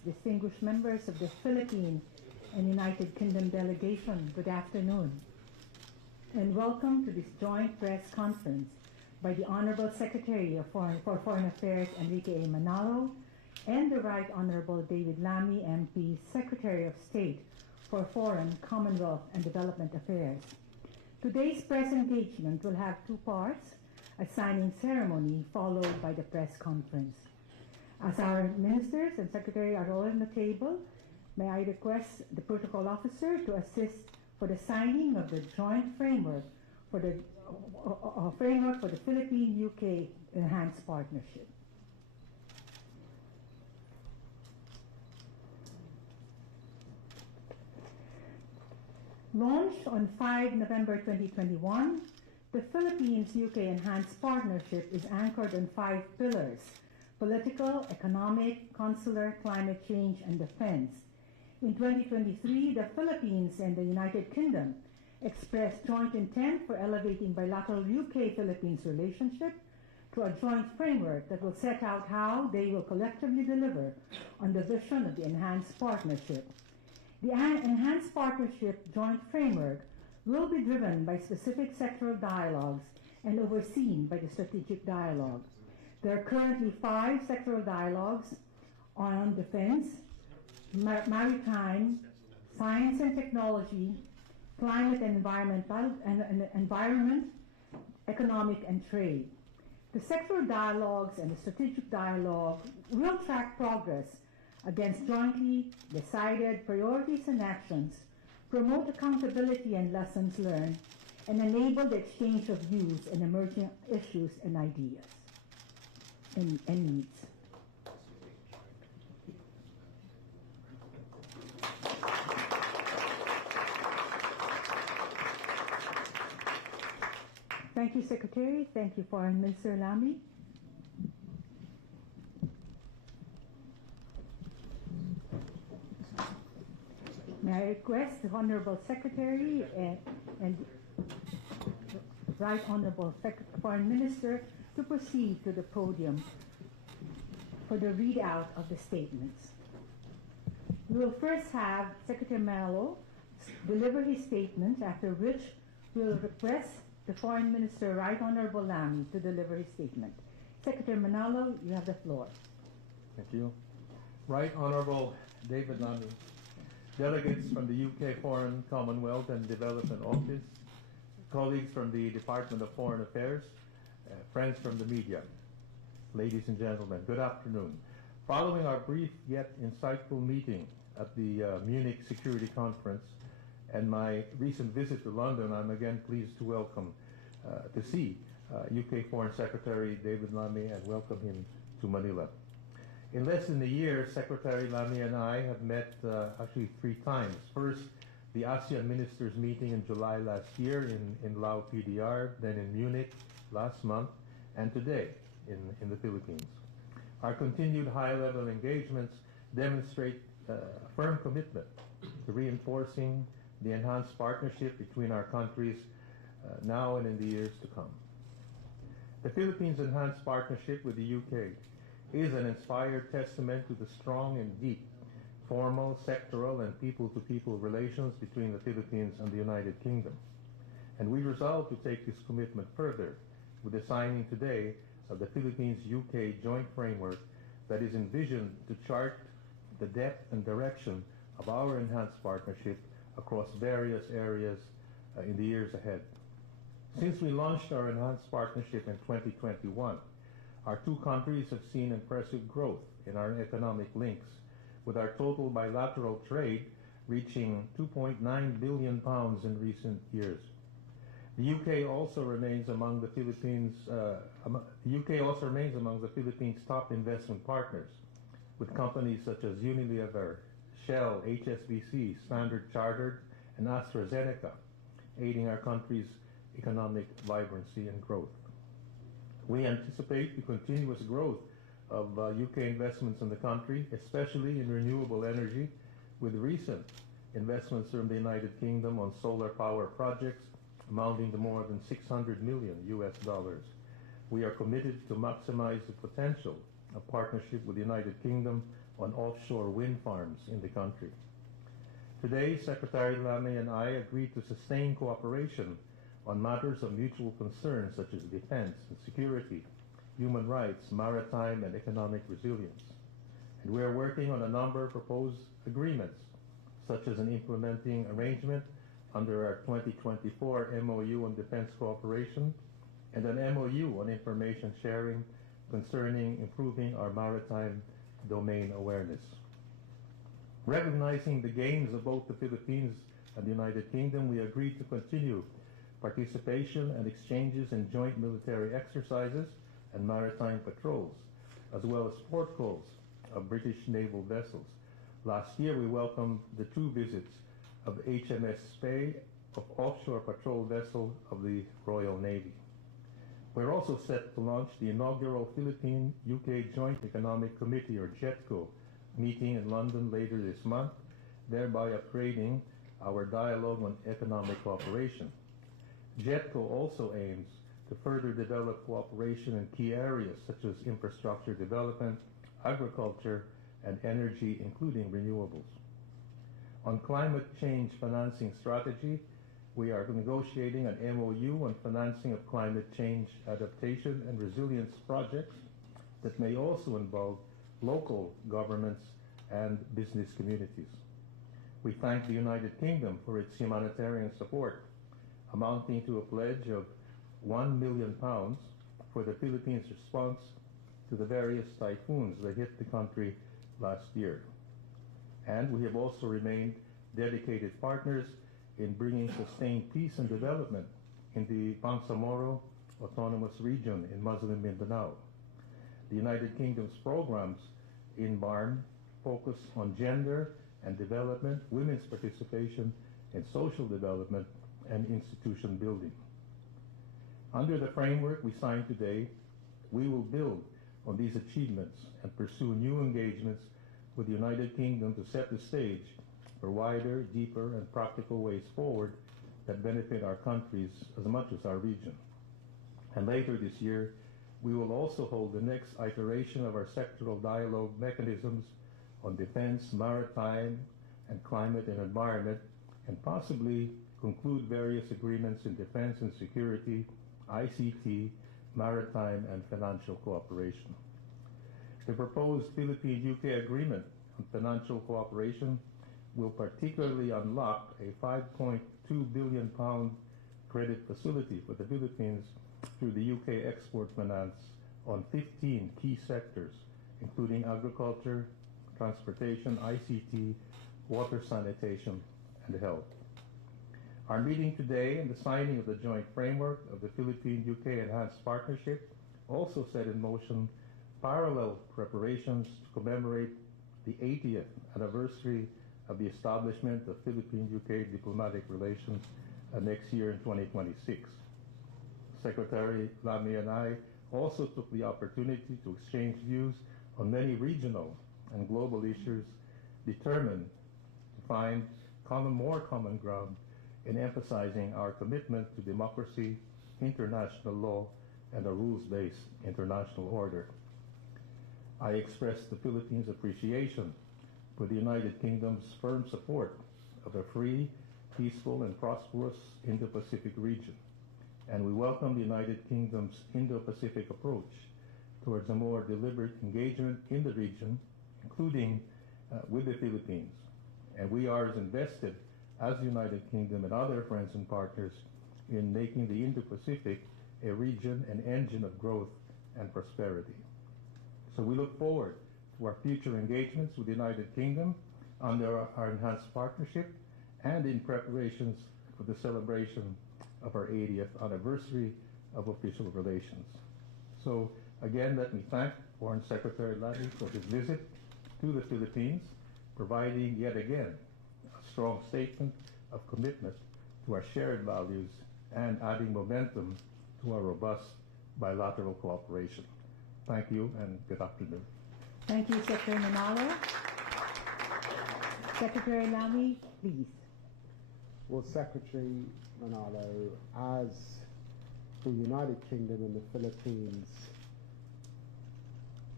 distinguished members of the Philippine and United Kingdom delegation, good afternoon, and welcome to this joint press conference by the Honorable Secretary for Foreign Affairs, Enrique Manalo, and the Right Honorable David Lammy, MP, Secretary of State for Foreign, Commonwealth, and Development Affairs. Today's press engagement will have two parts, a signing ceremony followed by the press conference. As our ministers and secretary are all on the table, may I request the protocol officer to assist for the signing of the joint framework for the Philippine-UK Enhanced Partnership. Launched on 5 November 2021, the Philippines-UK Enhanced Partnership is anchored on 5 pillars: political, economic, consular, climate change, and defense. In 2023, the Philippines and the United Kingdom expressed joint intent for elevating bilateral UK-Philippines relationship to a joint framework that will set out how they will collectively deliver on the vision of the Enhanced Partnership. The Enhanced Partnership joint framework will be driven by specific sectoral dialogues and overseen by the strategic dialogue. There are currently 5 sectoral dialogues on defense, maritime, science and technology, climate and environment, economic and trade. The sectoral dialogues and the strategic dialogue will track progress against jointly decided priorities and actions, promote accountability and lessons learned, and enable the exchange of views and emerging issues and ideas and needs. Thank you, Secretary. Thank you, Foreign Minister Lamy. May I request the Honorable Secretary and Right Honorable Foreign Minister to proceed to the podium for the readout of the statements. We will first have Secretary Manalo deliver his statement, after which we will request the Foreign Minister, Right Honorable Lamy, to deliver his statement. Secretary Manalo, you have the floor. Thank you. Right Honorable David Lammy, delegates from the UK Foreign, Commonwealth and Development Office, colleagues from the Department of Foreign Affairs, friends from the media, ladies and gentlemen, good afternoon. Following our brief yet insightful meeting at the Munich Security Conference and my recent visit to London, I'm again pleased to welcome, to see UK Foreign Secretary David Lammy and welcome him to Manila. In less than a year, Secretary Lamy and I have met actually 3 times. First, the ASEAN Ministers meeting in July last year in Lao PDR, then in Munich last month, and today in the Philippines. Our continued high-level engagements demonstrate a firm commitment to reinforcing the enhanced partnership between our countries now and in the years to come. The Philippines' enhanced partnership with the UK is an inspired testament to the strong and deep formal, sectoral, and people-to-people relations between the Philippines and the United Kingdom. And we resolve to take this commitment further with the signing today of the Philippines-UK joint framework that is envisioned to chart the depth and direction of our enhanced partnership across various areas in the years ahead. Since we launched our enhanced partnership in 2021, our 2 countries have seen impressive growth in our economic links, with our total bilateral trade reaching £2.9 billion in recent years. The UK also remains among the Philippines' top investment partners, with companies such as Unilever, Shell, HSBC, Standard Chartered, and AstraZeneca aiding our country's economic vibrancy and growth. We anticipate the continuous growth of UK investments in the country, especially in renewable energy, with recent investments from the United Kingdom on solar power projects amounting to more than $600 million US. We are committed to maximize the potential of partnership with the United Kingdom on offshore wind farms in the country. Today, Secretary Lamy and I agreed to sustain cooperation on matters of mutual concern such as defense and security, human rights, maritime and economic resilience. And we are working on a number of proposed agreements, such as an implementing arrangement under our 2024 MOU on defense cooperation and an MOU on information sharing concerning improving our maritime domain awareness. Recognizing the gains of both the Philippines and the United Kingdom, we agreed to continue participation and exchanges in joint military exercises and maritime patrols, as well as port calls of British naval vessels. Last year, we welcomed the 2 visits of HMS Spey, of offshore patrol vessel of the Royal Navy. We're also set to launch the inaugural Philippine-UK Joint Economic Committee, or JETCO, meeting in London later this month, thereby upgrading our dialogue on economic cooperation. JETCO also aims to further develop cooperation in key areas such as infrastructure development, agriculture, and energy, including renewables. On climate change financing strategy, we are negotiating an MOU on financing of climate change adaptation and resilience projects that may also involve local governments and business communities. We thank the United Kingdom for its humanitarian support, amounting to a pledge of £1 million for the Philippines' response to the various typhoons that hit the country last year. And we have also remained dedicated partners in bringing sustained peace and development in the Bangsamoro Autonomous Region in Muslim Mindanao. The United Kingdom's programs in BARM focus on gender and development, women's participation in social development, and institution building. Under the framework we signed today, we will build on these achievements and pursue new engagements with the United Kingdom to set the stage for wider, deeper, and practical ways forward that benefit our countries as much as our region. And later this year, we will also hold the next iteration of our sectoral dialogue mechanisms on defense, maritime, and climate and environment, and possibly conclude various agreements in defense and security, ICT, maritime, and financial cooperation. The proposed Philippine-UK agreement on financial cooperation will particularly unlock a £5.2 billion credit facility for the Philippines through the UK Export Finance on 15 key sectors, including agriculture, transportation, ICT, water sanitation, and health. Our meeting today and the signing of the joint framework of the Philippine-UK Enhanced Partnership also set in motion parallel preparations to commemorate the 80th anniversary of the establishment of Philippine-UK diplomatic relations next year in 2026. Secretary Lamy and I also took the opportunity to exchange views on many regional and global issues, determined to find more common ground in emphasizing our commitment to democracy, international law, and a rules-based international order. I expressed the Philippines' appreciation for the United Kingdom's firm support of a free, peaceful, and prosperous Indo-Pacific region, and we welcome the United Kingdom's Indo-Pacific approach towards a more deliberate engagement in the region, including with the Philippines. And we are as invested as the United Kingdom and other friends and partners in making the Indo-Pacific a region, an engine of growth and prosperity. So we look forward to our future engagements with the United Kingdom under our enhanced partnership and in preparations for the celebration of our 80th anniversary of official relations. So again, let me thank Foreign Secretary Lamy for his visit to the Philippines, providing yet again a strong statement of commitment to our shared values and adding momentum to our robust bilateral cooperation. Thank you and good afternoon. Thank you, Secretary Manalo. Secretary Lamy, please. Well, Secretary Manalo, as the United Kingdom and the Philippines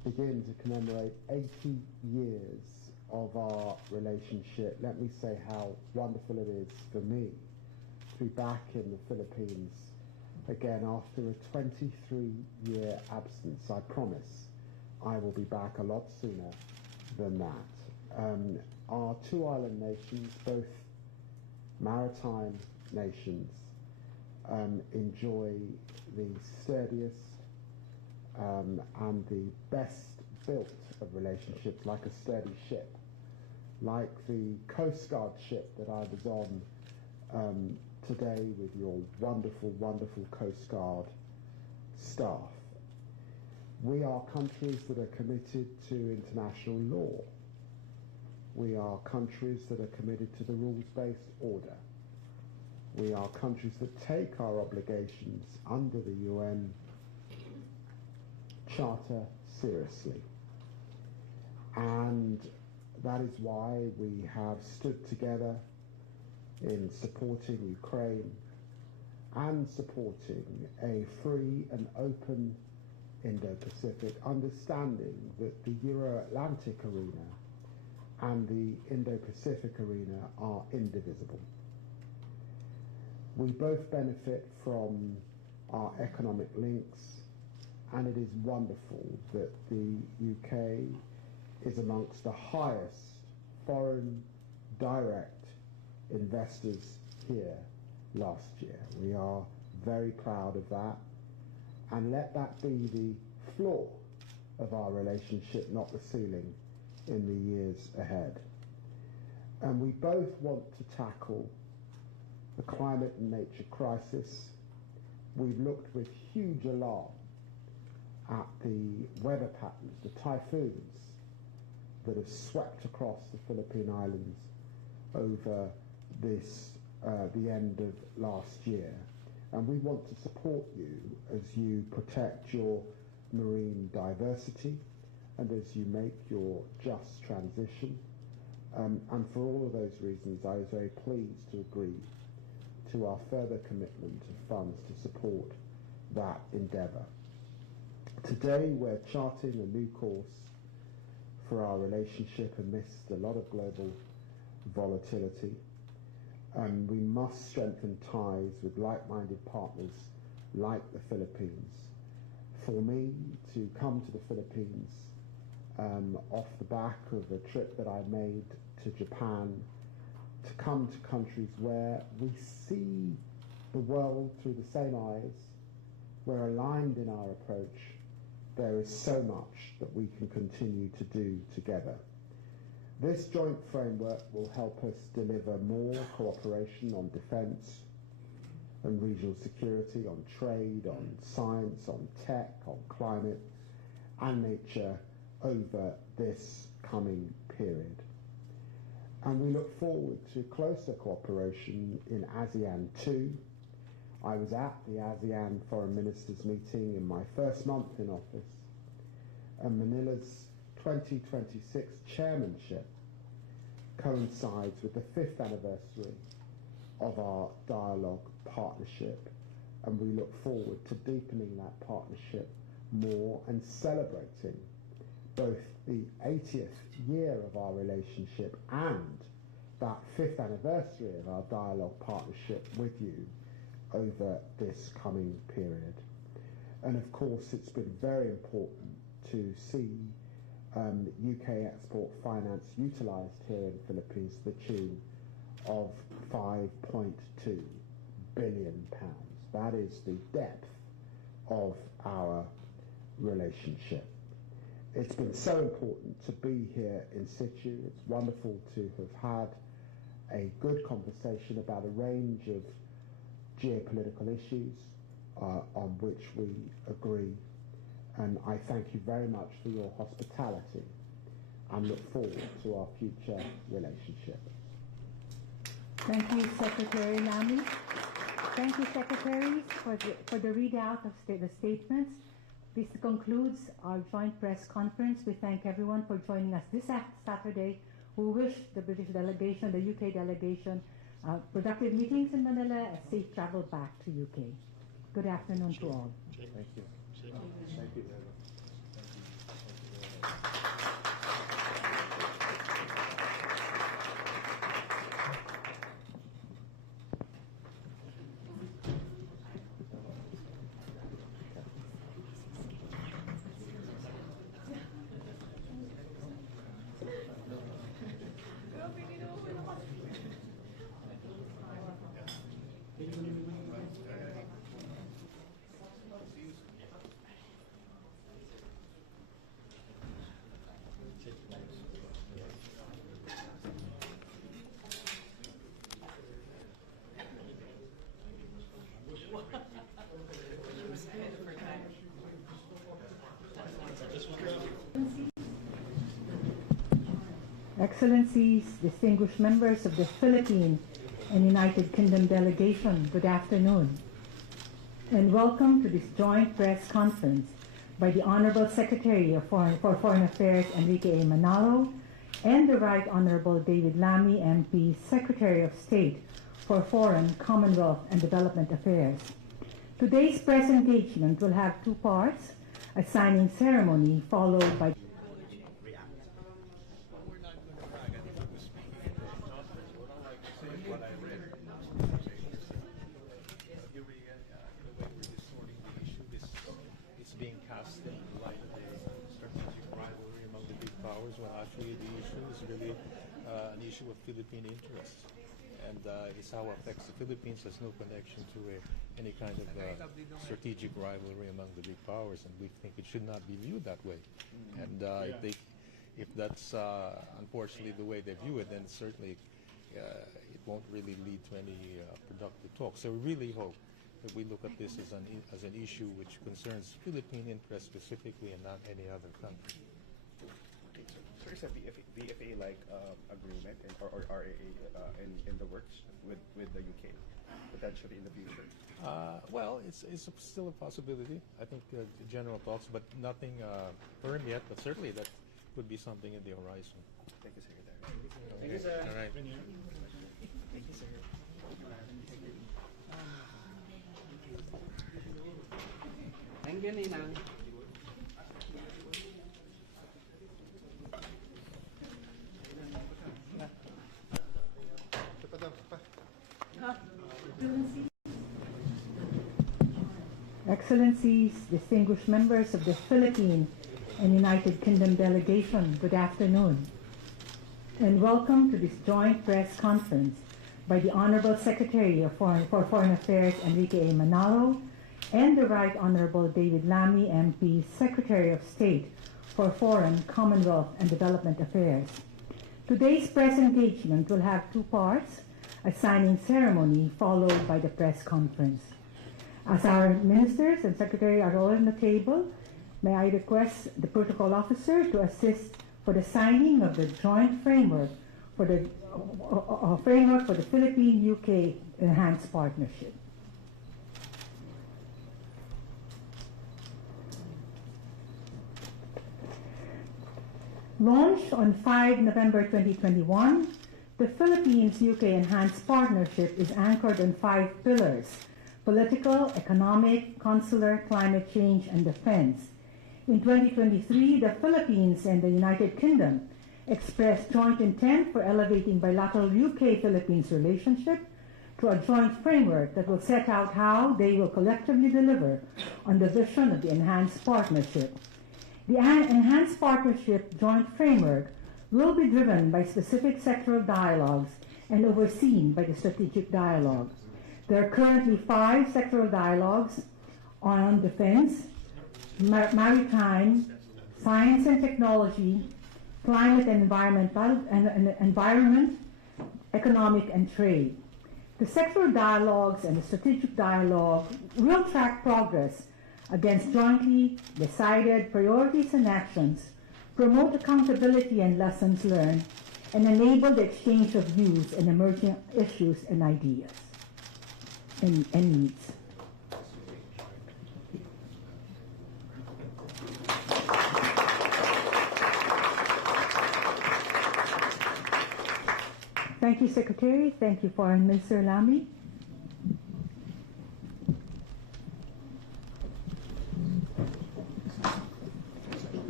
begin to commemorate 80 years of our relationship, let me say how wonderful it is for me to be back in the Philippines again after a 23-year absence. I promise I will be back a lot sooner than that. Our two island nations, both maritime nations, enjoy the sturdiest and the best built of relationships, like a sturdy ship, like the Coast Guard ship that I was on today with your wonderful, wonderful Coast Guard staff. We are countries that are committed to international law. We are countries that are committed to the rules-based order. We are countries that take our obligations under the UN Charter seriously. And that is why we have stood together in supporting Ukraine and supporting a free and open Indo-Pacific, understanding that the Euro-Atlantic arena and the Indo-Pacific arena are indivisible. We both benefit from our economic links, and it is wonderful that the UK is amongst the highest foreign direct investors here last year. We are very proud of that, and let that be the floor of our relationship, not the ceiling, in the years ahead. And we both want to tackle the climate and nature crisis. We've looked with huge alarm at the weather patterns, the typhoons that have swept across the Philippine Islands over this, the end of last year. And we want to support you as you protect your marine diversity and as you make your just transition. And for all of those reasons, I was very pleased to agree to our further commitment of funds to support that endeavour. Today we're charting a new course for our relationship amidst a lot of global volatility, and we must strengthen ties with like-minded partners like the Philippines. For me to come to the Philippines off the back of a trip that I made to Japan, to come to countries where we see the world through the same eyes, we're aligned in our approach, there is so much that we can continue to do together. This joint framework will help us deliver more cooperation on defence and regional security, on trade, on science, on tech, on climate and nature over this coming period. And we look forward to closer cooperation in ASEAN too. I was at the ASEAN Foreign Ministers meeting in my first month in office, and Manila's 2026 chairmanship coincides with the 5th anniversary of our dialogue partnership, and we look forward to deepening that partnership more and celebrating both the 80th year of our relationship and that 5th anniversary of our dialogue partnership with you over this coming period. And of course it's been very important to see UK export finance utilised here in the Philippines to the tune of £5.2 billion. That is the depth of our relationship. It's been so important to be here in situ. It's wonderful to have had a good conversation about a range of geopolitical issues on which we agree. And I thank you very much for your hospitality and look forward to our future relationship. Thank you, Secretary Lamy. Thank you, Secretaries, for the readout of the statements. This concludes our joint press conference. We thank everyone for joining us this Saturday. We wish the British delegation, the UK delegation, productive meetings in Manila and safe travel back to UK. Good afternoon to all. Thank you. Thank you very much. Excellencies, distinguished members of the Philippine and United Kingdom delegation, good afternoon, and welcome to this joint press conference by the Honorable Secretary for Foreign Affairs, Enrique Manalo, and the Right Honorable David Lammy, MP, Secretary of State for Foreign, Commonwealth, and Development Affairs. Today's press engagement will have two parts, a signing ceremony followed by actually the issue is really an issue of Philippine interest, and it's how it affects the Philippines. Has no connection to any kind of strategic rivalry among the big powers, and we think it should not be viewed that way. And if that's unfortunately the way they view it, then certainly it won't really lead to any productive talk. So we really hope that we look at this as an issue which concerns Philippine interests specifically and not any other country. So is a VFA-like agreement or RAA in the works with the UK potentially in the future? Well, it's still a possibility. I think general talks, but nothing firm yet. But certainly that would be something in the horizon. Thank you, Secretary. Thank you, sir. All right. Thank you, sir. Thank you, Ninang. Excellencies, distinguished members of the Philippine and United Kingdom delegation, good afternoon, and welcome to this joint press conference by the Honorable Secretary for Foreign Affairs, Enrique Manalo, and the Right Honorable David Lammy, MP, Secretary of State for Foreign, Commonwealth, and Development Affairs. Today's press engagement will have two parts, a signing ceremony followed by the press conference. As our ministers and secretary are all on the table, may I request the protocol officer to assist for the signing of the joint framework for the Philippine-UK Enhanced Partnership. Launched on 5 November 2021, the Philippines-UK Enhanced Partnership is anchored on 5 pillars: political, economic, consular, climate change, and defense. In 2023, the Philippines and the United Kingdom expressed joint intent for elevating bilateral UK-Philippines relationship to a joint framework that will set out how they will collectively deliver on the vision of the Enhanced Partnership. The Enhanced Partnership joint framework will be driven by specific sectoral dialogues and overseen by the strategic dialogue. There are currently 5 sectoral dialogues on defense, maritime, science and technology, climate and environment, economic and trade. The sectoral dialogues and the strategic dialogue will track progress against jointly decided priorities and actions, promote accountability and lessons learned, and enable the exchange of views and emerging issues and ideas and needs. Thank you, Secretary. Thank you, Foreign Minister Lamy.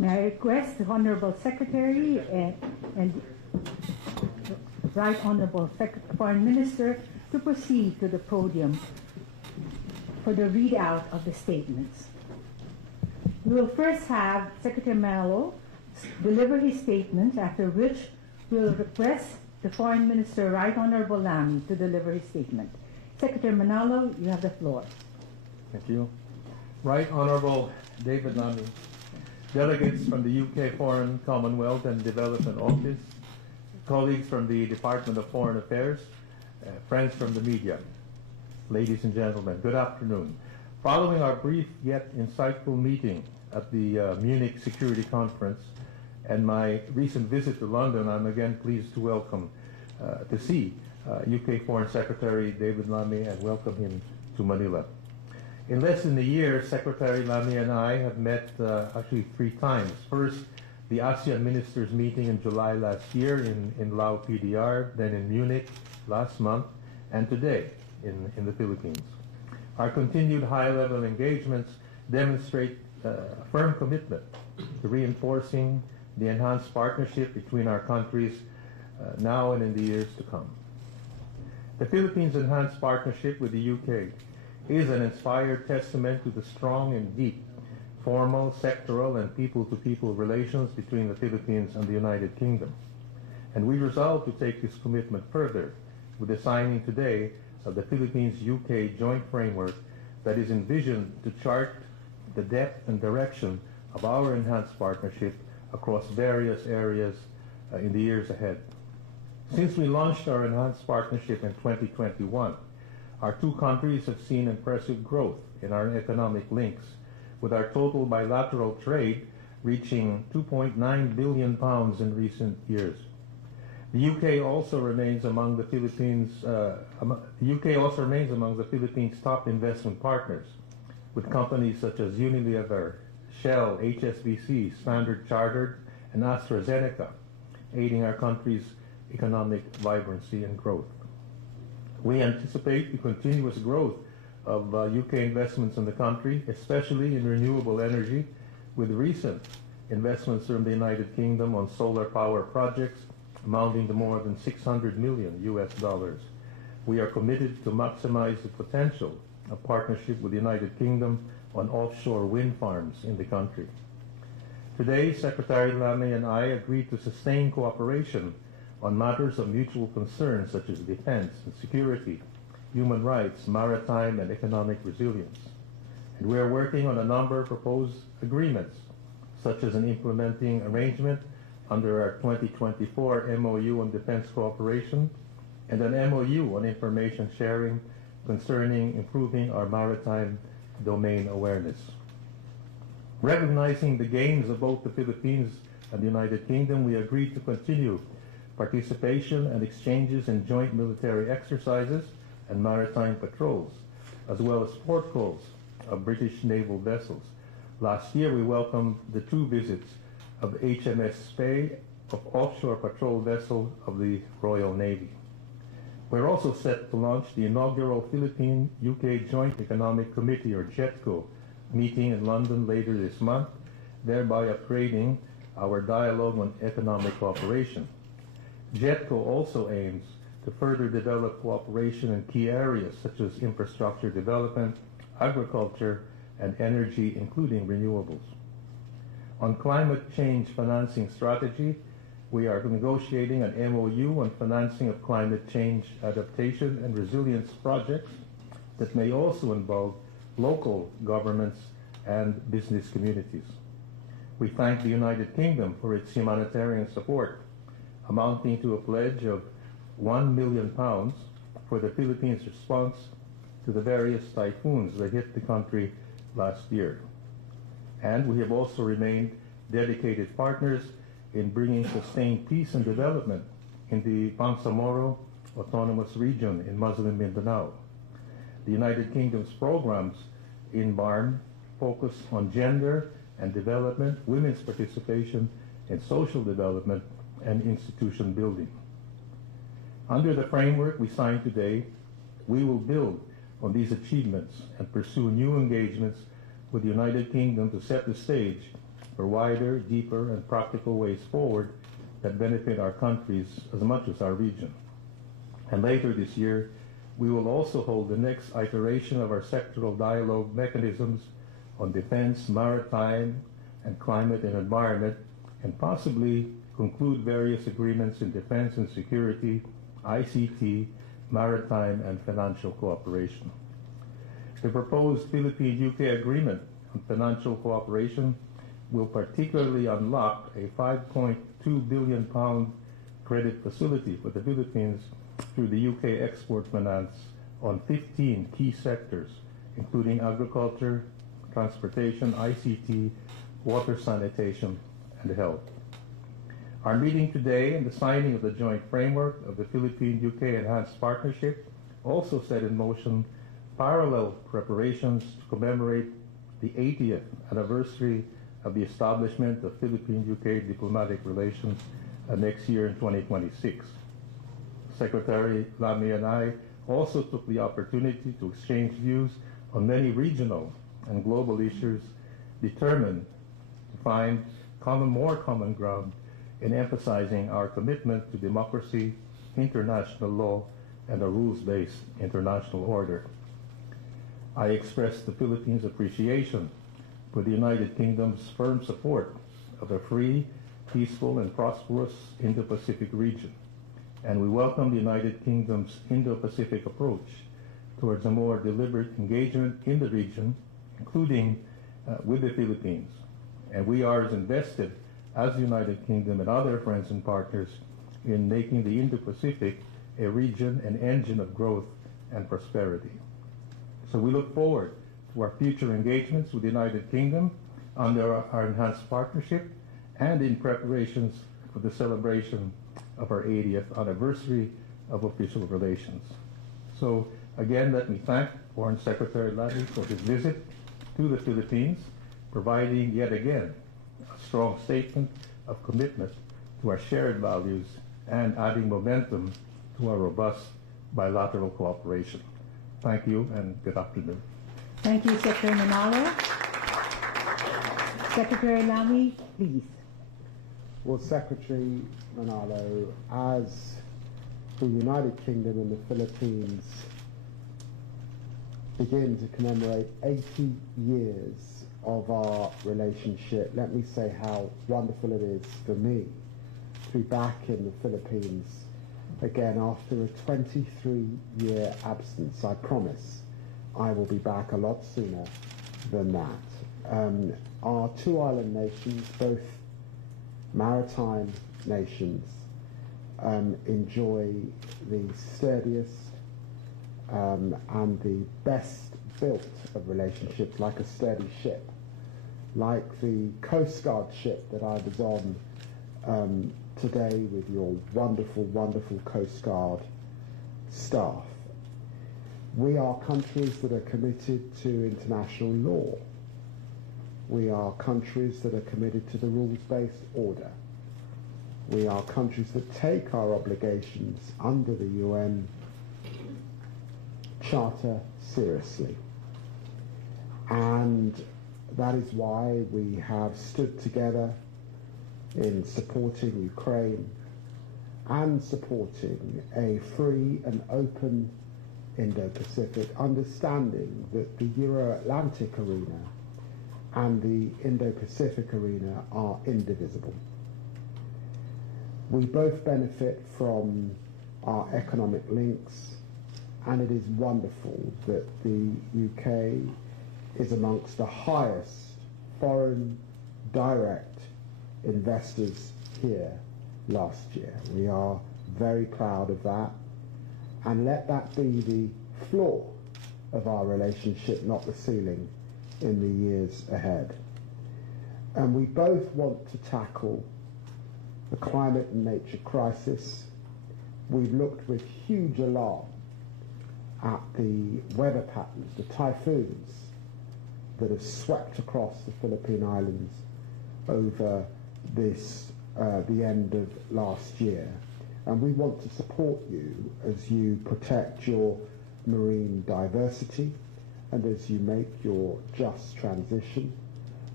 May I request the Honorable Secretary and Right Honorable Foreign Minister to proceed to the podium for the readout of the statements. We will first have Secretary Manalo deliver his statement, after which we will request the Foreign Minister, Right Honorable Lamy, to deliver his statement. Secretary Manalo, you have the floor. Thank you. Right Honorable David Lammy, delegates from the UK Foreign, Commonwealth and Development Office, colleagues from the Department of Foreign Affairs, friends from the media, ladies and gentlemen, good afternoon. Following our brief yet insightful meeting at the Munich Security Conference and my recent visit to London, I'm again pleased to welcome, to see UK Foreign Secretary David Lammy and welcome him to Manila. In less than a year, Secretary Lamy and I have met actually 3 times. First, the ASEAN Ministers meeting in July last year in Lao PDR, then in Munich last month, and today in the Philippines. Our continued high-level engagements demonstrate a firm commitment to reinforcing the enhanced partnership between our countries now and in the years to come. The Philippines' enhanced partnership with the UK is an inspired testament to the strong and deep formal, sectoral, and people-to-people relations between the Philippines and the United Kingdom. And we resolve to take this commitment further with the signing today of the Philippines-UK joint framework that is envisioned to chart the depth and direction of our enhanced partnership across various areas in the years ahead. Since we launched our enhanced partnership in 2021, our 2 countries have seen impressive growth in our economic links, with our total bilateral trade reaching £2.9 billion in recent years. The UK also remains among the Philippines' top investment partners, with companies such as Unilever, Shell, HSBC, Standard Chartered, and AstraZeneca aiding our country's economic vibrancy and growth. We anticipate the continuous growth of UK investments in the country, especially in renewable energy, with recent investments from the United Kingdom on solar power projects amounting to more than $600 million US. We are committed to maximize the potential of partnership with the United Kingdom on offshore wind farms in the country. Today, Secretary Lamy and I agreed to sustain cooperation on matters of mutual concern such as defense and security, human rights, maritime and economic resilience. And we are working on a number of proposed agreements, such as an implementing arrangement under our 2024 MOU on defense cooperation and an MOU on information sharing concerning improving our maritime domain awareness. Recognizing the gains of both the Philippines and the United Kingdom, we agreed to continue participation and exchanges in joint military exercises and maritime patrols, as well as port calls of British naval vessels. Last year, we welcomed the 2 visits of HMS Spey, of offshore patrol vessel of the Royal Navy. We're also set to launch the inaugural Philippine-UK Joint Economic Committee, or JETCO, meeting in London later this month, thereby upgrading our dialogue on economic cooperation. JETCO also aims to further develop cooperation in key areas such as infrastructure development, agriculture, and energy, including renewables. On climate change financing strategy, we are negotiating an MOU on financing of climate change adaptation and resilience projects that may also involve local governments and business communities. We thank the United Kingdom for its humanitarian support, amounting to a pledge of £1 million for the Philippines' response to the various typhoons that hit the country last year. And we have also remained dedicated partners in bringing sustained peace and development in the Bangsamoro Autonomous Region in Muslim Mindanao. The United Kingdom's programs in BARM focus on gender and development, women's participation in social development, and institution building. Under the framework we signed today, we will build on these achievements and pursue new engagements with the United Kingdom to set the stage for wider, deeper, and practical ways forward that benefit our countries as much as our region. And later this year, we will also hold the next iteration of our sectoral dialogue mechanisms on defense, maritime, and climate and environment, and possibly conclude various agreements in defense and security, ICT, maritime, and financial cooperation. The proposed Philippine-UK agreement on financial cooperation will particularly unlock a £5.2 billion credit facility for the Philippines through the UK Export Finance on 15 key sectors, including agriculture, transportation, ICT, water sanitation, and health. Our meeting today and the signing of the joint framework of the Philippine-UK Enhanced Partnership also set in motion parallel preparations to commemorate the 80th anniversary of the establishment of Philippine-UK diplomatic relations next year in 2026. Secretary Lamy and I also took the opportunity to exchange views on many regional and global issues, determined to find more common ground in emphasizing our commitment to democracy, international law, and a rules-based international order. I expressed the Philippines' appreciation for the United Kingdom's firm support of a free, peaceful, and prosperous Indo-Pacific region, and we welcome the United Kingdom's Indo-Pacific approach towards a more deliberate engagement in the region, including with the Philippines. And we are as invested as the United Kingdom and other friends and partners in making the Indo-Pacific a region and engine of growth and prosperity. So we look forward to our future engagements with the United Kingdom under our enhanced partnership and in preparations for the celebration of our 80th anniversary of official relations. So again, let me thank Foreign Secretary Lamy for his visit to the Philippines, providing yet again a strong statement of commitment to our shared values and adding momentum to our robust bilateral cooperation. Thank you and good afternoon. Thank you, Secretary Manalo. Secretary Lamy, please. Well, Secretary Manalo, as the United Kingdom and the Philippines begin to commemorate 80 years of our relationship, let me say how wonderful it is for me to be back in the Philippines again after a 23-year absence. I promise I will be back a lot sooner than that. Our two island nations, both maritime nations, enjoy the sturdiest and the best built of relationships, like a sturdy ship, like the Coast Guard ship that I was on today with your wonderful, wonderful Coast Guard staff. We are countries that are committed to international law. We are countries that are committed to the rules-based order. We are countries that take our obligations under the UN Charter seriously. And that is why we have stood together in supporting Ukraine and supporting a free and open Indo-Pacific, understanding that the Euro-Atlantic arena and the Indo-Pacific arena are indivisible. We both benefit from our economic links, and it is wonderful that the UK is amongst the highest foreign direct investors here last year. We are very proud of that, and let that be the floor of our relationship, not the ceiling, in the years ahead. And we both want to tackle the climate and nature crisis. We've looked with huge alarm at the weather patterns, the typhoons that have swept across the Philippine Islands over this the end of last year. And we want to support you as you protect your marine diversity and as you make your just transition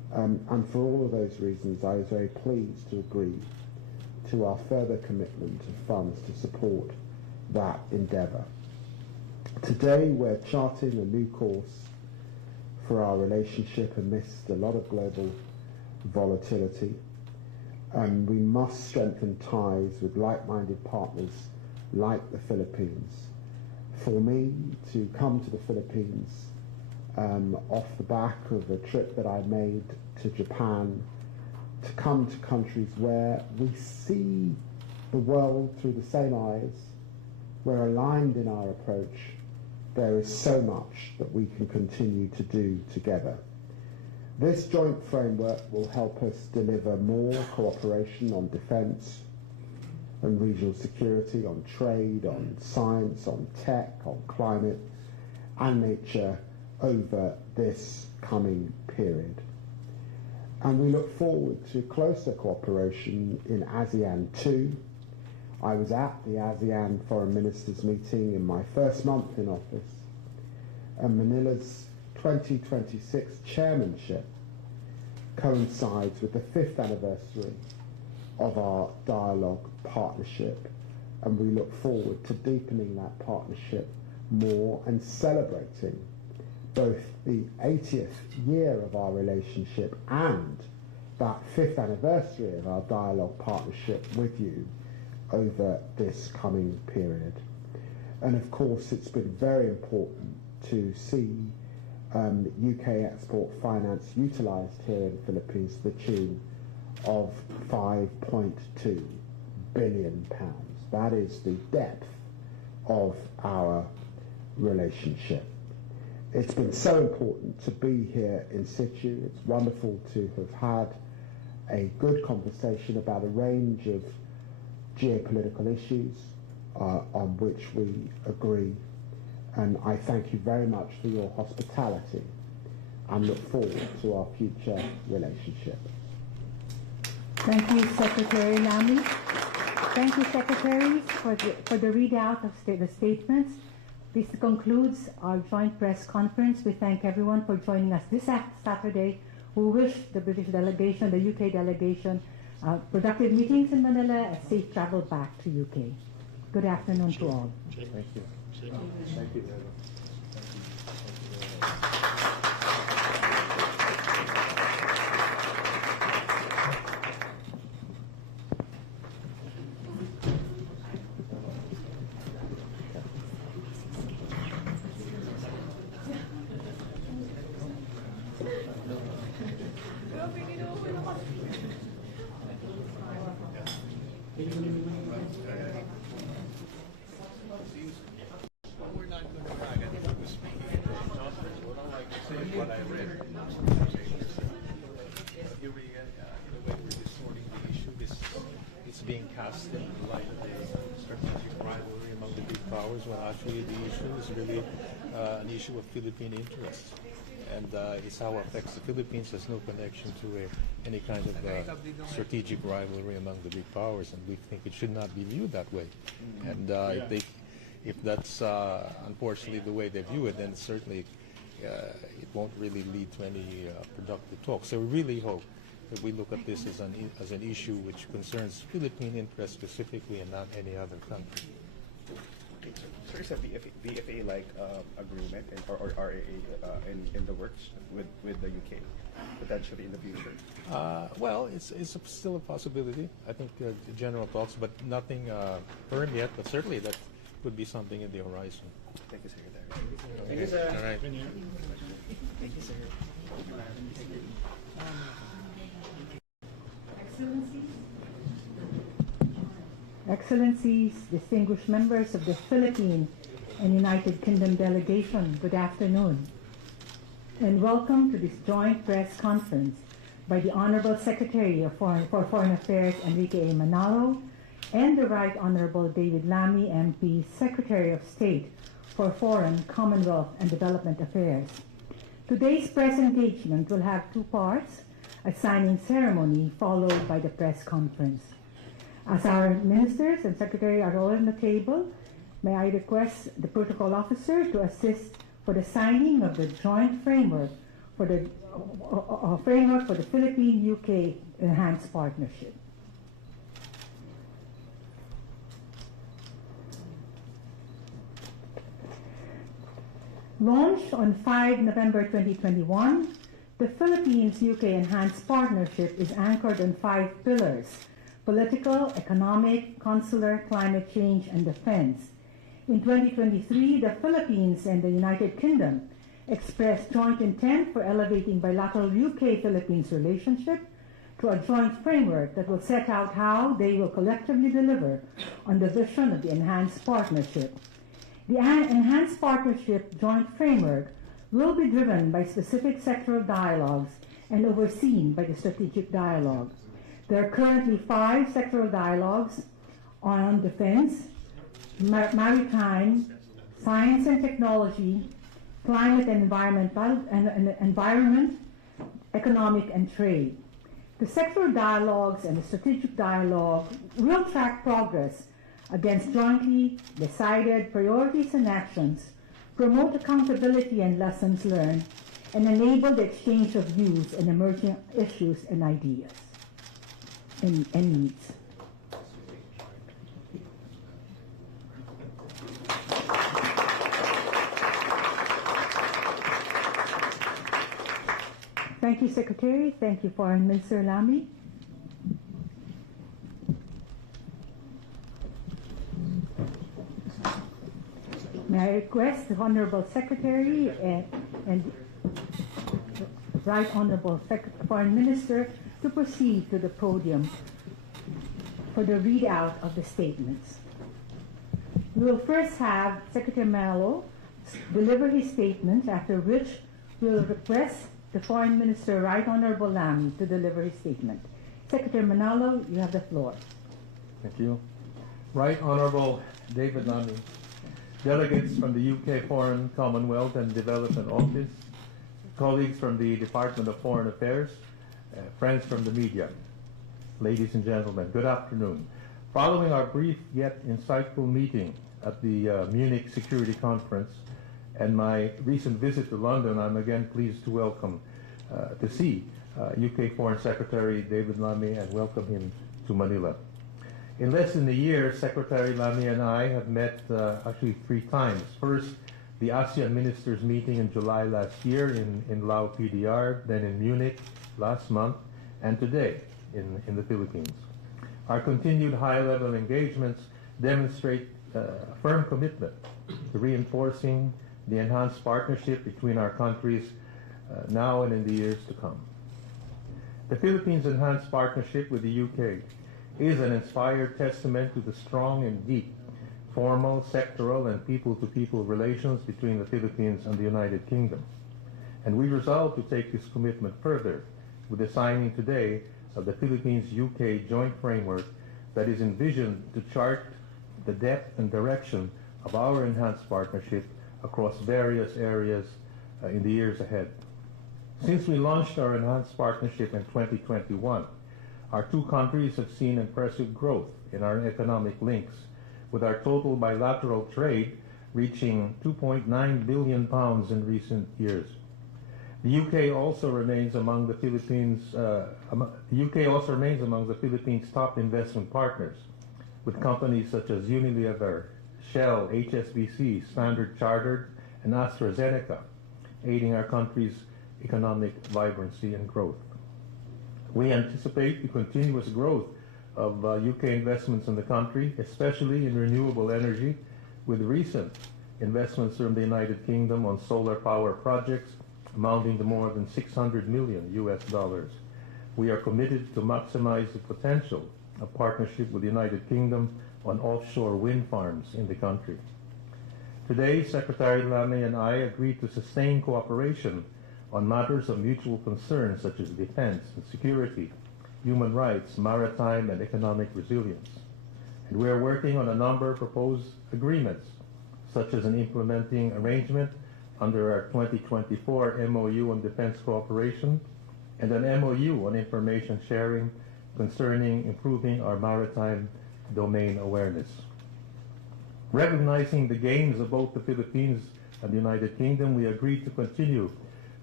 And for all of those reasons, I was very pleased to agree to our further commitment of funds to support that endeavour. Today we're charting a new course for our relationship amidst a lot of global volatility, and we must strengthen ties with like-minded partners like the Philippines. For me to come to the Philippines off the back of a trip that I made to Japan, to come to countries where we see the world through the same eyes, we're aligned in our approach, there is so much that we can continue to do together. This joint framework will help us deliver more cooperation on defence and regional security, on trade, on science, on tech, on climate and nature over this coming period. And we look forward to closer cooperation in ASEAN too. I was at the ASEAN Foreign Ministers meeting in my first month in office, and Manila's 2026 chairmanship coincides with the 5th anniversary of our dialogue partnership, and we look forward to deepening that partnership more and celebrating both the 80th year of our relationship and that 5th anniversary of our dialogue partnership with you over this coming period. And of course it's been very important to see UK export finance utilised here in the Philippines to the tune of £5.2 billion. That is the depth of our relationship. It's been so important to be here in situ. It's wonderful to have had a good conversation about a range of geopolitical issues on which we agree. And I thank you very much for your hospitality and look forward to our future relationship. Thank you, Secretary Lamy. Thank you, Secretaries, for the readout of the statements. This concludes our joint press conference. We thank everyone for joining us this Saturday. We wish the British delegation, the UK delegation, productive meetings in Manila, a safe travel back to UK. Good afternoon to all. Thank you. Thank you. Well, actually, the issue is really an issue of Philippine interests, and it's how it affects the Philippines. Has no connection to any kind of strategic rivalry among the big powers, and we think it should not be viewed that way. And if that's unfortunately the way they view it, then certainly it won't really lead to any productive talk. So we really hope that we look at this as an issue which concerns Philippine interests specifically and not any other country. So is a VFA-like agreement or RAA in the works with the UK potentially in the future? Well, it's still a possibility. I think the general talks, but nothing firm yet. But certainly that could be something in the horizon. Thank you, Secretary. Thank you, sir. All right. Thank you, sir. Excellencies, distinguished members of the Philippine and United Kingdom delegation, good afternoon, and welcome to this joint press conference by the Honorable Secretary of Foreign Affairs, Enrique Manalo, and the Right Honorable David Lammy, MP, Secretary of State for Foreign, Commonwealth, and Development Affairs. Today's press engagement will have two parts, a signing ceremony followed by the press conference. As our ministers and secretary are all on the table, may I request the protocol officer to assist for the signing of the joint framework for the framework for the Philippine-UK enhanced partnership. Launched on 5 November 2021, the Philippines-UK enhanced partnership is anchored on 5 pillars: political, economic, consular, climate change, and defense. In 2023, the Philippines and the United Kingdom expressed joint intent for elevating bilateral UK-Philippines relationship to a joint framework that will set out how they will collectively deliver on the vision of the enhanced partnership. The enhanced partnership joint framework will be driven by specific sectoral dialogues and overseen by the strategic dialogue. There are currently 5 sectoral dialogues on defense, maritime, science and technology, climate and environment, economic and trade. The sectoral dialogues and the strategic dialogue will track progress against jointly decided priorities and actions, promote accountability and lessons learned, and enable the exchange of views and emerging issues and ideas and needs. Thank you, Secretary. Thank you, Foreign Minister Lamy. May I request the Honorable Secretary and Right Honorable Foreign Minister to proceed to the podium for the readout of the statements. We will first have Secretary Manalo deliver his statement, after which we will request the Foreign Minister, Right Honorable Lamy, to deliver his statement. Secretary Manalo, you have the floor. Thank you. Right Honorable David Lammy, delegates from the UK Foreign, Commonwealth and Development Office, colleagues from the Department of Foreign Affairs, friends from the media, ladies and gentlemen, good afternoon. Following our brief yet insightful meeting at the Munich Security Conference and my recent visit to London, I'm again pleased to see UK Foreign Secretary David Lammy and welcome him to Manila. In less than a year, Secretary Lamy and I have met actually 3 times. First, the ASEAN Ministers meeting in July last year in Lao PDR, then in Munich last month, and today in the Philippines. Our continued high-level engagements demonstrate a firm commitment to reinforcing the enhanced partnership between our countries now and in the years to come. The Philippines' enhanced partnership with the UK is an inspired testament to the strong and deep formal, sectoral, and people-to-people relations between the Philippines and the United Kingdom. And we resolve to take this commitment further with the signing today of the Philippines-UK joint framework that is envisioned to chart the depth and direction of our enhanced partnership across various areas in the years ahead. Since we launched our enhanced partnership in 2021, our 2 countries have seen impressive growth in our economic links, with our total bilateral trade reaching £2.9 billion in recent years. The UK also remains among the Philippines' top investment partners, with companies such as Unilever, Shell, HSBC, Standard Chartered, and AstraZeneca aiding our country's economic vibrancy and growth. We anticipate the continuous growth of UK investments in the country, especially in renewable energy, with recent investments from the United Kingdom on solar power projects amounting to more than $600 million US. We are committed to maximize the potential of partnership with the United Kingdom on offshore wind farms in the country. Today, Secretary Lamy and I agreed to sustain cooperation on matters of mutual concern such as defense and security, human rights, maritime and economic resilience. And we are working on a number of proposed agreements, such as an implementing arrangement under our 2024 MOU on defense cooperation and an MOU on information sharing concerning improving our maritime domain awareness. Recognizing the gains of both the Philippines and the United Kingdom, we agreed to continue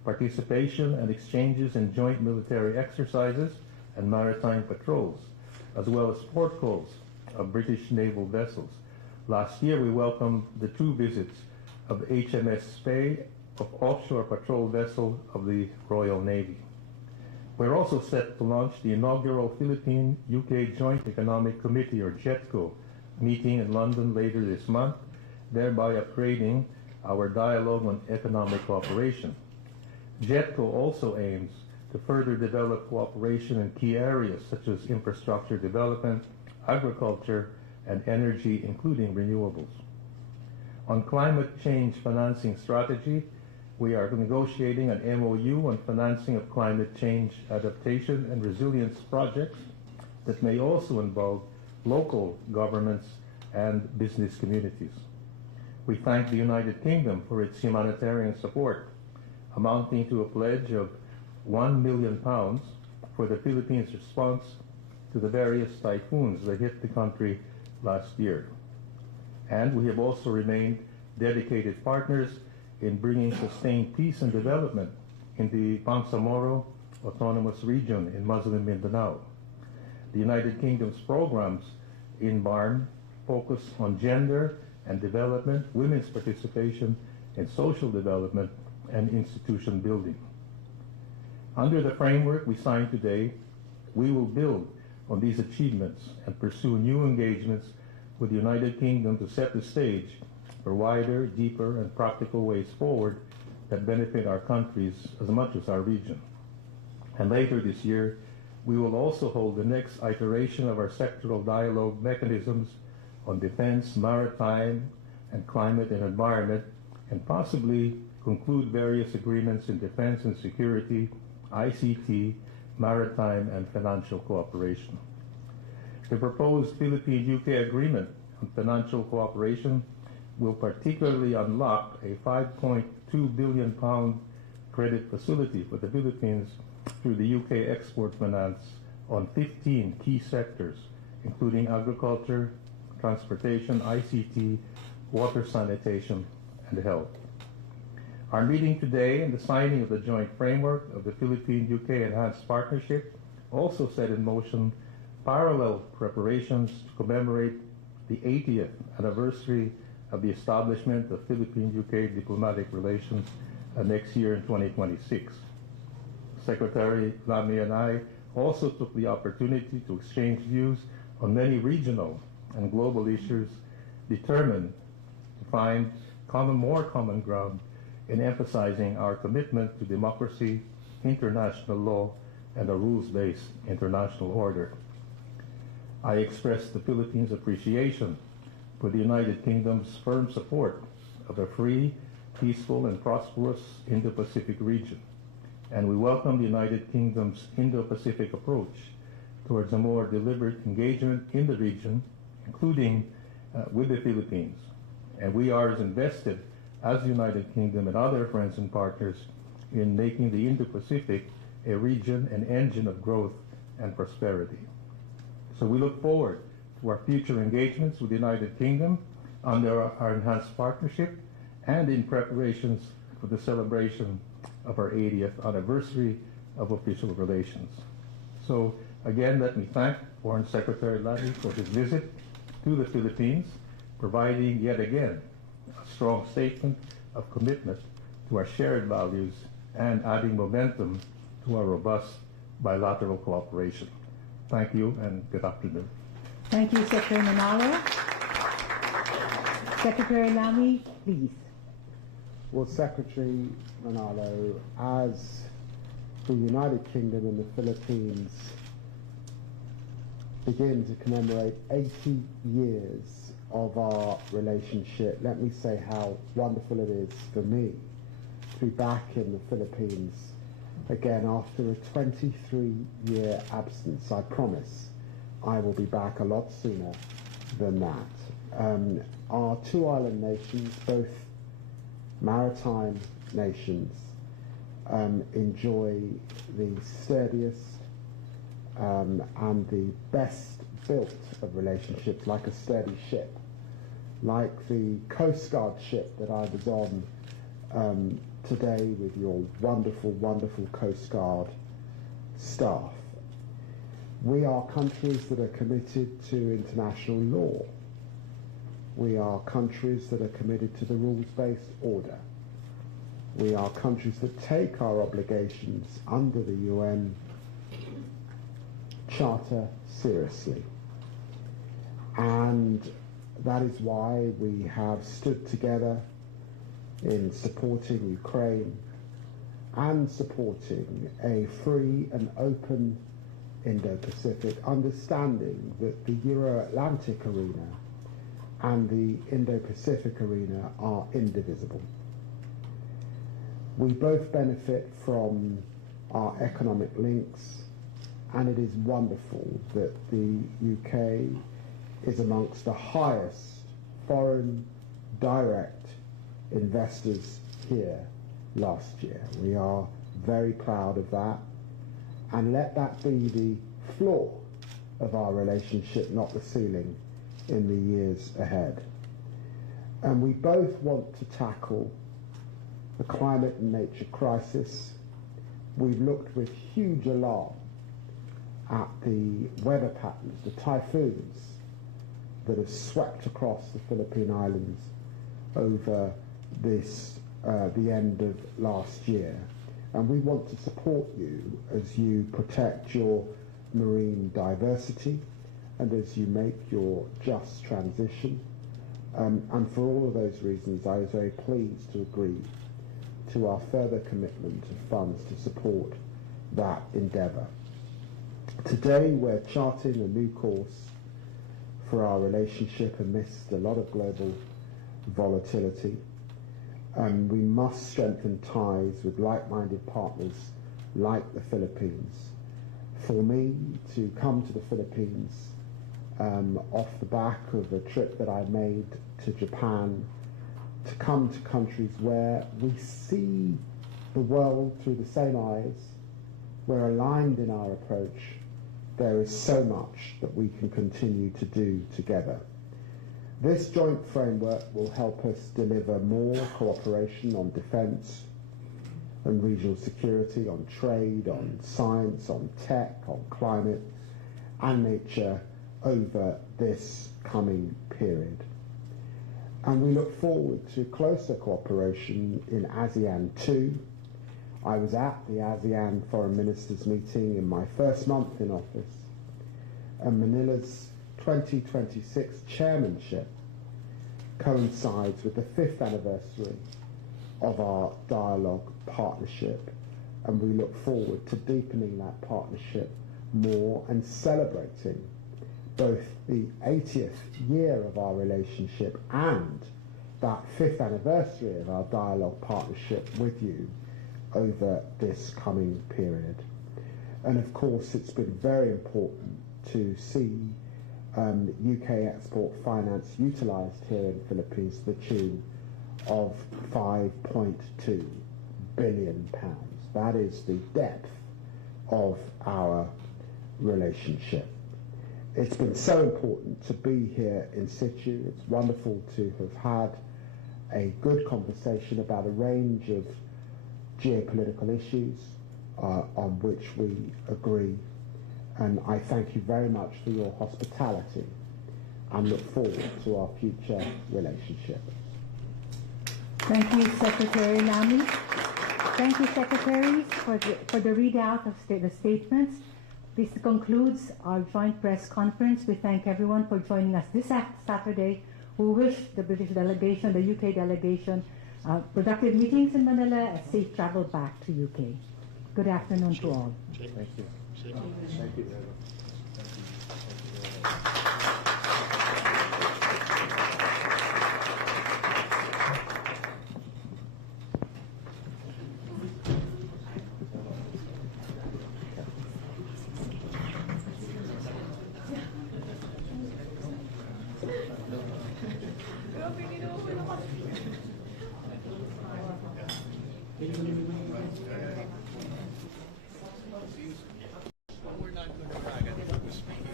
participation and exchanges in joint military exercises and maritime patrols, as well as port calls of British naval vessels. Last year, we welcomed the 2 visits of HMS Spey, of offshore patrol vessel of the Royal Navy. We're also set to launch the inaugural Philippine-UK Joint Economic Committee, or JETCO, meeting in London later this month, thereby upgrading our dialogue on economic cooperation. JETCO also aims to further develop cooperation in key areas such as infrastructure development, agriculture, and energy, including renewables. On climate change financing strategy, we are negotiating an MOU on financing of climate change adaptation and resilience projects that may also involve local governments and business communities. We thank the United Kingdom for its humanitarian support, amounting to a pledge of £1 million for the Philippines' response to the various typhoons that hit the country last year. And we have also remained dedicated partners in bringing sustained peace and development in the Bangsamoro Autonomous Region in Muslim Mindanao. The United Kingdom's programs in BARM focus on gender and development, women's participation in social development, and institution building. Under the framework we signed today, we will build on these achievements and pursue new engagements with the United Kingdom to set the stage for wider, deeper, and practical ways forward that benefit our countries as much as our region. And later this year, we will also hold the next iteration of our sectoral dialogue mechanisms on defense, maritime, and climate and environment, and possibly conclude various agreements in defense and security, ICT, maritime, and financial cooperation. The proposed Philippine-UK agreement on financial cooperation will particularly unlock a £5.2 billion credit facility for the Philippines through the UK Export Finance on 15 key sectors, including agriculture, transportation, ICT, water sanitation, and health. Our meeting today and the signing of the joint framework of the Philippine-UK Enhanced Partnership also set in motion parallel preparations to commemorate the 80th anniversary of the establishment of Philippine-UK diplomatic relations next year in 2026. Secretary Lamy and I also took the opportunity to exchange views on many regional and global issues, determined to find more common ground in emphasizing our commitment to democracy, international law, and a rules-based international order. I expressed the Philippines' appreciation for the United Kingdom's firm support of a free, peaceful, and prosperous Indo-Pacific region, and we welcome the United Kingdom's Indo-Pacific approach towards a more deliberate engagement in the region, including with the Philippines. And we are as invested as the United Kingdom and other friends and partners in making the Indo-Pacific a region and engine of growth and prosperity. So we look forward to our future engagements with the United Kingdom under our enhanced partnership and in preparations for the celebration of our 80th anniversary of official relations. So again, let me thank Foreign Secretary Lamy for his visit to the Philippines, providing yet again a strong statement of commitment to our shared values and adding momentum to our robust bilateral cooperation. Thank you and good afternoon. Thank you, Secretary Manalo. Secretary Lamy, please. Well, Secretary Manalo, as the United Kingdom and the Philippines begin to commemorate 80 years of our relationship, let me say how wonderful it is for me to be back in the Philippines again after a 23-year absence. I promise I will be back a lot sooner than that. Our two island nations, both maritime nations, enjoy the sturdiest and the best built of relationships, like a sturdy ship, like the Coast Guard ship that I was on today with your wonderful, wonderful Coast Guard staff. We are countries that are committed to international law. We are countries that are committed to the rules-based order. We are countries that take our obligations under the UN Charter seriously. And that is why we have stood together in supporting Ukraine and supporting a free and open Indo-Pacific, understanding that the Euro-Atlantic arena and the Indo-Pacific arena are indivisible. We both benefit from our economic links, and it is wonderful that the UK is amongst the highest foreign direct investors here last year. We are very proud of that, and let that be the floor of our relationship, not the ceiling, in the years ahead. And we both want to tackle the climate and nature crisis. We've looked with huge alarm at the weather patterns, the typhoons that have swept across the Philippine Islands over this, the end of last year. And we want to support you as you protect your marine diversity and as you make your just transition. And for all of those reasons, I was very pleased to agree to our further commitment of funds to support that endeavour. Today we're charting a new course for our relationship amidst a lot of global volatility, and we must strengthen ties with like-minded partners like the Philippines. For me to come to the Philippines off the back of a trip that I made to Japan, to come to countries where we see the world through the same eyes, we're aligned in our approach, there is so much that we can continue to do together. This joint framework will help us deliver more cooperation on defence and regional security, on trade, on science, on tech, on climate and nature over this coming period. And we look forward to closer cooperation in ASEAN too. I was at the ASEAN Foreign Ministers meeting in my first month in office, and Manila's 2026 chairmanship coincides with the 5th anniversary of our dialogue partnership, and we look forward to deepening that partnership more and celebrating both the 80th year of our relationship and that 5th anniversary of our dialogue partnership with you over this coming period. And of course it's been very important to see UK export finance utilised here in the Philippines to the tune of £5.2 billion. That is the depth of our relationship. It's been so important to be here in situ. It's wonderful to have had a good conversation about a range of geopolitical issues on which we agree. And I thank you very much for your hospitality and look forward to our future relationship. Thank you, Secretary Lamy. Thank you, Secretaries, for the readout of the statements. This concludes our joint press conference. We thank everyone for joining us this Saturday. We wish the British delegation, the UK delegation, productive meetings in Manila and safe travel back to UK. Good afternoon to all. Thank you. Thank you. Grabe,